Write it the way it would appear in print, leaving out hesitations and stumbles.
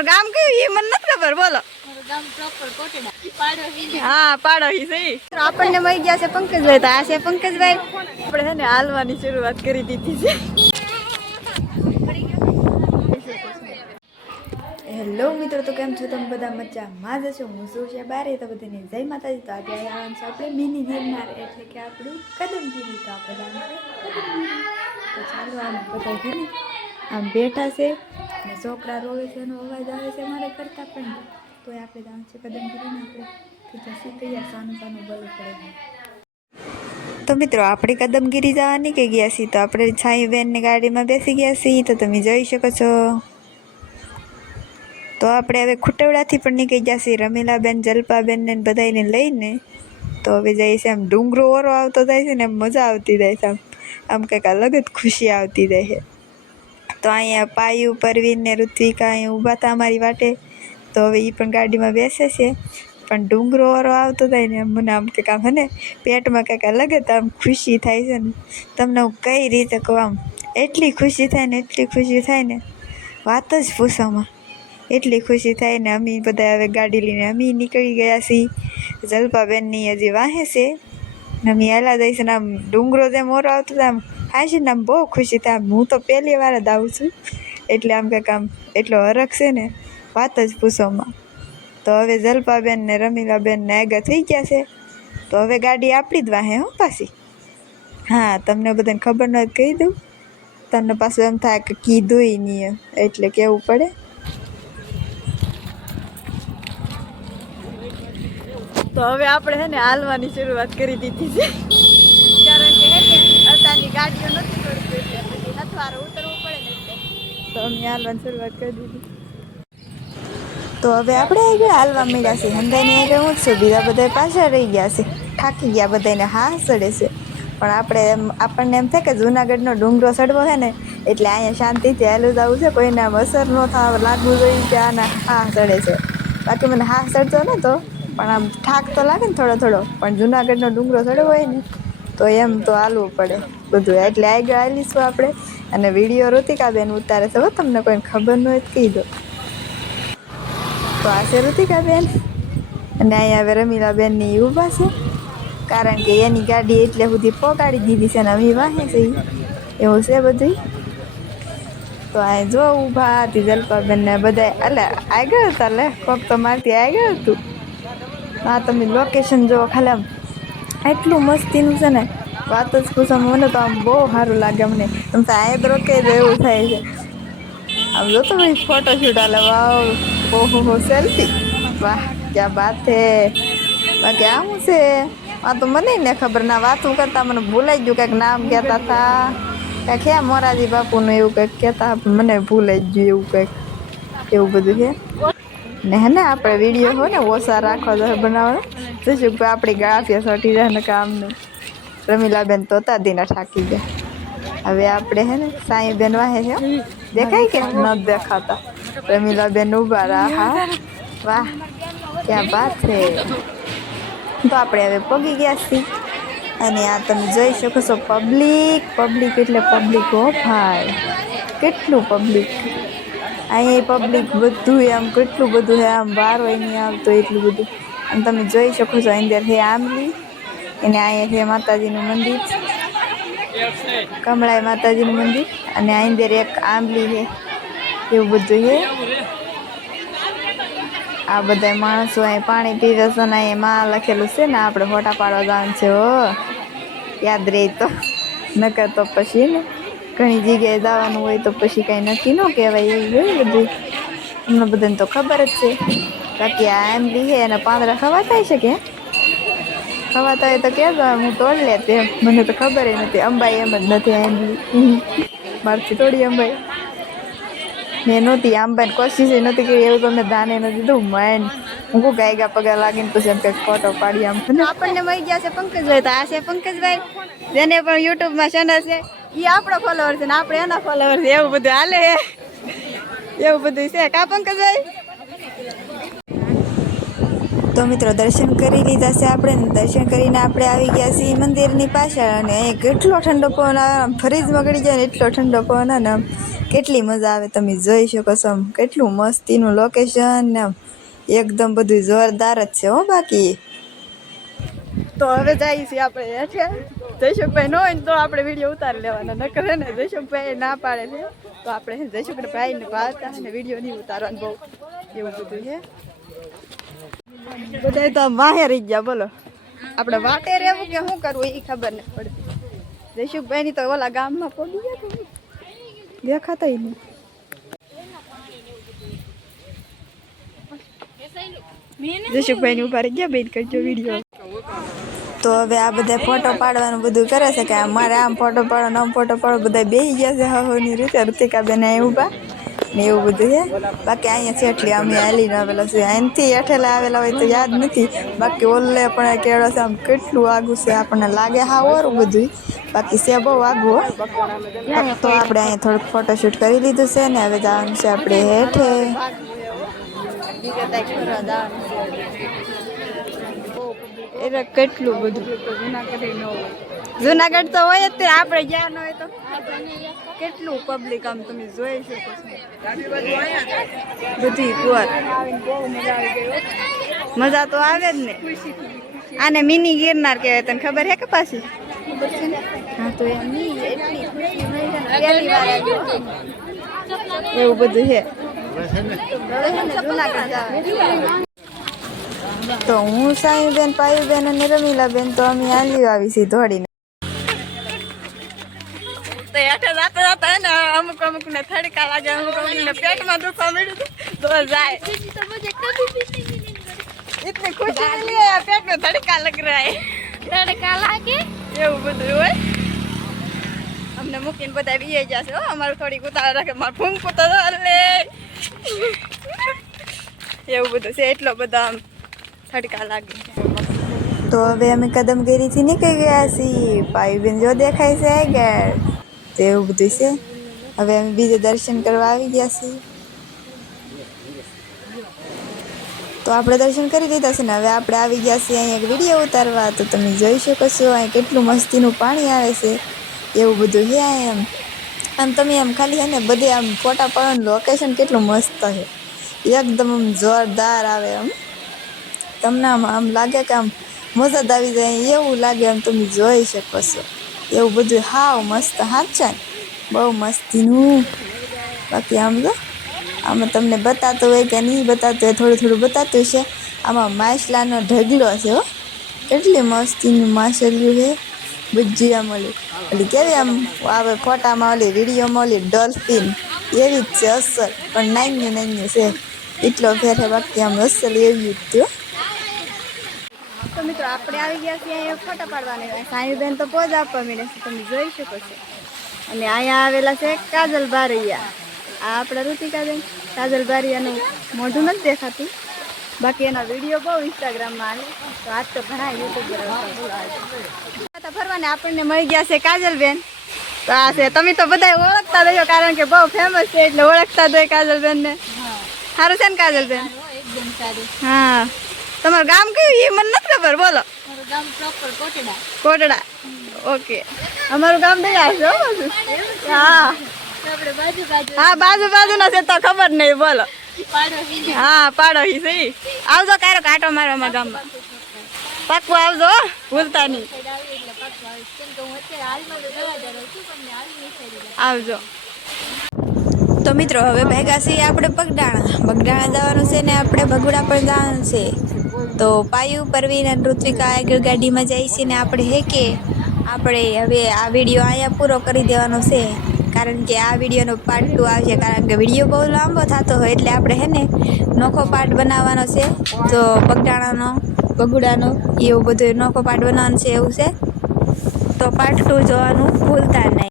તમારું ગામ કયું એ મને નથી ખબર, બોલો. હા પાડોશી સહી. આપણને મળી ગયા છે પંકજભાઈ, તો આ છે પંકજભાઈ. આપણે છે ને હાલવાની શરૂઆત કરી દીધી છે. હેલો મિત્રો, તો કેમ છો તમે બધા? મજામાં જ છો? હું શું છે બારે તો બધાને જય માતાજી. તો આજે આવવાનું છે આપણે મિની ગિરનાર, એટલે કે આપણું કદમગીરી. તો આપણે કદમગીરી તો ચાલો આમ બધા છે ને આમ બેઠા છે ને છોકરા રોવે છે, એનો અવાજ આવે છે મારે કરતા પણ. તો આપણે જવાનું છે કદમગીરીને, આપણે જસી તૈયાર સાનું સાનું બોલવું પડે. તો મિત્રો આપણે કદમગીરી જવા નીકળી ગયા છીએ. તો આપણે છાઈબેનની ગાડીમાં બેસી ગયા છીએ, તો તમે જોઈ શકો છો. તો આપણે હવે ખુટવડાથી પણ નીકળી ગયા છીએ, રમીલાબેન, જલ્પાબેન ને બધાને લઈને. તો હવે જઈએ છીએ આમ ડુંગરો ઓરો આવતો જાય છે ને, એમ મજા આવતી જાય છે. આમ કંઈક અલગ જ ખુશી આવતી જાય છે. તો અહીંયા પાયુ, પરવીન ને ઋત્વિકા અહીંયા ઊભા હતા અમારી વાટે. તો હવે એ પણ ગાડીમાં બેસે છે. પણ ડુંગરો ઓરો આવતો જાય ને, મને આમ કંઈક આમ હે ને પેટમાં કંઈક અલગ જ આમ ખુશી થાય છે ને. તમને હું કઈ રીતે કહું, આમ એટલી ખુશી થાય ને, એટલી ખુશી થાય ને, વાત જ પૂછોમાં. એટલી ખુશી થાય ને. અમે બધા હવે ગાડી લઈને અમે નીકળી ગયા છીએ. જલ્પાબેનની હજી વાહે છે ને અમે હાલા જઈશું ને. આમ ડુંગરો જેમ ઓરો આવતો થાય, આમ હાશે ને આમ બહુ ખુશી થાય. હું તો પહેલી વાર જ આવું છું, એટલે આમ કંઈક આમ એટલો હરખ છે ને, વાત જ પૂછોમાં. તો હવે જલ્પાબેન ને રમીલાબેન ને આગળ થઈ ગયા છે. તો હવે ગાડી આપણી જ વાહે હો પાછી. હા, તમને બધાને ખબર ન હોય કહી દઉં. તમને પાછું એમ થાય કે કીધુંય નહીં, એટલે કહેવું પડે. તો હવે આપણે છે ને હાલવાની શરૂઆત કરી દીધી છે, કારણ કે હે ને અત્યારની ગાડીઓ નથી કરતી, એટલે પછી હથવારે ઉતરવું પડે ને, એટલે તો અમે હાલવાની શરૂઆત કરી દીધી. તો હવે આપણે આગળ હાલવા મળ્યા છે. હંદાઈને આગળ હું જ છું, બીજા બધા પાછળ રહી ગયા છે, થાકી ગયા બધાને હા ચડે છે. પણ આપણને એમ થાય કે જુનાગઢનો ડુંગરો ચડવો છે ને, એટલે અહીંયા શાંતિથી હાલું જવું છે. કોઈને આમ અસર ન થાય, લાગવું જોઈએ કે આના હા ચડે છે. બાકી મને હા ચડતો નહોતો, પણ આમ થાક તો લાગે ને થોડો થોડો. પણ જુનાગઢનો ડુંગરો ચડવો હોય ને, તો એમ તો હાલવું પડે બધું. એટલે આગળ હાલીશું આપણે. અને વિડીયો ઋતિકાબેન ઉતારે છે, હો તમને કોઈને ખબર ન હોય તો કહી દો. તો આ છે ઋતિકાબેન, અને અહીંયા હવે રમીલાબેનની ઊભા છે, કારણ કે એની ગાડી એટલે સુધી પહોંચાડી દીધી છે ને અમે વાહે છે, એવું છે બધું. તો આ જો ઊભા હતી જલ્પાબેન ને બધા, એટલે આગળ હતા, લે કોક તો મારથી આગળ હતું. હા, તમે લોકેશન જુઓ ખાલી, આમ એટલું મસ્તીનું છે ને, વાત જ પૂછો. મને તો આમ બહુ સારું લાગે. અમને એમ તો આ રોકે એવું થાય છે. આમ જો તો ભાઈ ફોટોશૂટ હાલે, વાવ, ઓહો હો, સેલ્ફી, વાહ ક્યાં બાત હે. બાકી આમ છે આ તો મને ને ખબર ના, વાતું કરતા મને ભૂલાઈ ગયું. કંઈક નામ કહેતા હતા, કંઈક હે મોરારી બાપુનું એવું કંઈક કહેતા, મને ભૂલાઈ ગયું એવું કંઈક, એવું બધું છે ને. હે ને આપણે વિડીયો હોય ને ઓછા રાખવા તો બનાવવા જોઈશું કે આપણી ગાફિયા સોટી જાય ને કામ નહીં. રમીલાબેન તો તાદીના થાકી ગયા. હવે આપણે હે ને સાઈબેન વાહે છે, દેખાય કે ન દેખાતા? રમીલાબેન ઉભા રહ્યા. વાહ ક્યાં બાત છે. તો આપણે હવે પગી ગયા છીએ, અને આ તમે જોઈ શકો છો પબ્લિક એટલે પબ્લિક હો ભાઈ, કેટલું પબ્લિક. અહીંયા પબ્લિક બધું આમ કેટલું બધું છે, આમ વારો નહીં આવતો એટલું બધું. અને તમે જોઈ શકો છો અંદર છે આંબલી, અને અહીંયા છે માતાજીનું મંદિર, કમળાઈ માતાજીનું મંદિર, અને અંદર એક આંબલી છે, એવું બધું છે. આ બધા માણસો અહીં પાણી પીવે છે, ને અહીંયા માં લખેલું છે ને, આપણે ફોટા પાડવા જવાનું છે. હો યાદ રહે તો, નકર તો પછી ને ઘણી જગ્યાએ જવાનું હોય તો પછી કાંઈ નક્કી ન કહેવાય, એવું હોય બધું. અમને બધાને તો ખબર જ છે. બાકી આ આંબલી છે એના પાંદડા ખવાતા છે કે ખવાતા હોય તો કહેજો, હું તોડ લેતી એમ. મને તો ખબર નથી, અંબાઈ એમ જ નથી આંબલી, મારથી થોડી અંબાઈ. મેં નહોતી આંબાની કોશિશ નથી કરી, એવું તમને ધાને નથી દીધું. માઇન્ડ હું કહું ગાયગા પગા લાગીને પછી એમ કંઈક ફોટો પાડી આમ. આપણને મળી ગયા છે પંકજભાઈ. તો આ છે પંકજભાઈ, જેને પણ યુટ્યુબમાં ચેનલ છે. એ આપણો ફોલોવર છે ને આપણે એના ફોલોવર છે, એવું બધું હાલે, એવું બધું છે કા પંકજભાઈ? તો મિત્રો દર્શન કરી લીધા છે આપણે ને દર્શન કરીને આપણે આવી ગયા છીએ મંદિરની પાછળ અને અહીં કેટલો ઠંડો પવન આવે આમ ફ્રીજમાં ગળી જાય ને એટલો ઠંડો પવન આવે ને આમ કેટલી મજા આવે તમે જોઈ શકો છો આમ કેટલું મસ્તીનું લોકેશન ને આમ એકદમ બધું જોરદાર જ છે હો બાકી તો હવે જઈએ છીએ આપણે હેઠે જયશુખભાઈ ન હોય ને તો આપણે વિડીયો ઉતારી લેવાના નકર હે ને જયશુખભાઈ ના પાડે છે તો આપણે જયશુખભાઈ ને પાડતા ને વિડીયો નહીં ઉતારવાનું બહુ એવું બધું છે બધા તો વાહે રહી ગયા બોલો આપણે વાટે રહેવું કે શું કરવું એ ખબર નથી પડતી જયશુખભાઈ ની તો ઓલા ગામમાં પડી ગયા દેખાતા નહીં જયશુખભાઈ ની ઉભા રહી ગયા બેન કરજો વિડીયો તો હવે આ બધા ફોટો પાડવાનું બધું કરે છે કે મારે આમ ફોટો પાડો આમ ફોટો પાડો બધા બેસી ગયા છે હવની રીતે ઋતિકાબેન અહીં ઊભા ને એવું બધું છે બાકી અહીંયા છેટલી અમે હાલીને આવેલા છે અહીંથી હેઠેલા આવેલા હોય તો યાદ નથી બાકી ઓલે પણ કેળો છે આમ કેટલું આગું છે આપણને લાગે હા ઓરું બધું બાકી છે બહુ આગું તો આપણે અહીંયા થોડુંક ફોટોશૂટ કરી લીધું છે ને હવે જવાનું છે આપણે હેઠે એટલે કેટલું બધું જુનાગઢ તો હોય જ તે આપણે ગયા ન હોય તો કેટલું પબ્લિક આમ તમે જોઈ શકો છો બધી કુવર મજા તો આવે જ ને આને મિની ગિરનાર કહેવાય તને ખબર છે કે પાછી હા તો એમ એવું બધું છે તો હું સાઈબેન પાયુબેન અને રમીલાબેન તો અમે હાલી આવી છીએ દોડીને તો હેઠે જાતા જાતા ને અમુક અમુક ને થડકા લાગે અમુક અમુક ને પેટમાં દુખવા મળ્યું તો જાય इतनी खुशी मिली है पेट में धड़का लग रहा है धड़का लागे એવું બધું હોય અમને મૂકીને બધા બીએ જશે હો અમારે થોડી ઉતાર રાખે માર ફૂંક તો અલે એવું બધું છે એટલો બધા ધડકા લાગે તો હવે અમે કદમગીરીથી નીકળી ગયા છીએ પાયુબેન જો દેખાય છે આગળ તો એવું બધું છે હવે અમે બીજે દર્શન કરવા આવી ગયા છીએ તો આપણે દર્શન કરી લીધા છે ને હવે આપણે આવી ગયા છીએ અહીંયા એક વિડીયો ઉતારવા તો તમે જોઈ શકો છો અહીં કેટલું મસ્તીનું પાણી આવે છે એવું બધું છે એમ આમ તમે આમ ખાલી હે ને બધે આમ ફોટા પાડવાનું લોકેશન કેટલું મસ્ત છે એકદમ આમ જોરદાર આવે આમ તમને આમ લાગે કે આમ મજા જ આવી જાય એવું લાગે આમ તમે જોઈ શકો છો એવું બધું હાવ મસ્ત હાચા બહુ મસ્તીનું બાકી આમ જો આમાં તમને બતાતું હોય કે નહીં બતાતું હોય થોડું થોડું બતાતું છે આમાં માછલાનો ઢગલો છે હો કેટલી મસ્તીની માછલીઓ છે બધી આમ ઓલી કેવી આમ આવે ફોટામાં ઓલી વિડીયોમાં ઓલી ડોલ્ફિન એવી જ છે અસર પણ નાની નાની છે એટલો ફેર છે બાકી આમ અસર એવી જ થયો તો મિત્રો આપણે આવી ગયા છીએ અહીંયા ફોટા પાડવાની સાંઈબેન તો પોઝ આપવા મળે છે તમે જોઈ શકો છો અને અહીંયા આવેલા છે કાજલ બારૈયા આ આપણા ઋતિકાબેન કાજલ બારૈયાનું મોઢું નથી દેખાતું બાકી એના વિડીયો બહુ ઇન્સ્ટાગ્રામમાં આવે તો આજ તો ઘણા યુટ્યુબર ફરવાને આપણને મળી ગયા છે કાજલબેન તો આ છે તમે તો બધા ઓળખતા રહ્યો કારણ કે બહુ ફેમસ છે એટલે ઓળખતા જ હોય કાજલબેનને સારું છે ને કાજલબેન હા તમારું ગામ કયું એ મને નથી ખબર બોલો કોટડા ઓકે અમારું ગામ દયા છે હા હા બાજુ બાજુના છે તો ખબર નહીં બોલો હા પાડોશી છે આવજો ક્યારેક આટો મારો અમારા ગામમાં પાકું આવજો ભૂલતા નહીં આવજો તો મિત્રો હવે ભેગા છીએ આપણે બગડાણા જવાનું છે ને આપણે ભગુડા પણ જવાનું છે તો પાયુ પરવીન અને ઋત્વિકા આગળ ગાડીમાં જાય છે ને આપણે કે આપણે હવે આ વિડીયો અહીંયા પૂરો કરી દેવાનો છે કારણ કે આ વિડીયોનો પાર્ટ 2 આવશે કારણ કે વિડીયો બહુ લાંબો થતો હોય એટલે આપણે નોખો પાર્ટ બનાવવાનો છે તો ભગુડાનો એવું બધું નોખો પાર્ટ બનાવવાનો છે એવું છે તો પાર્ટ 2 જોવાનું ભૂલતા નહીં.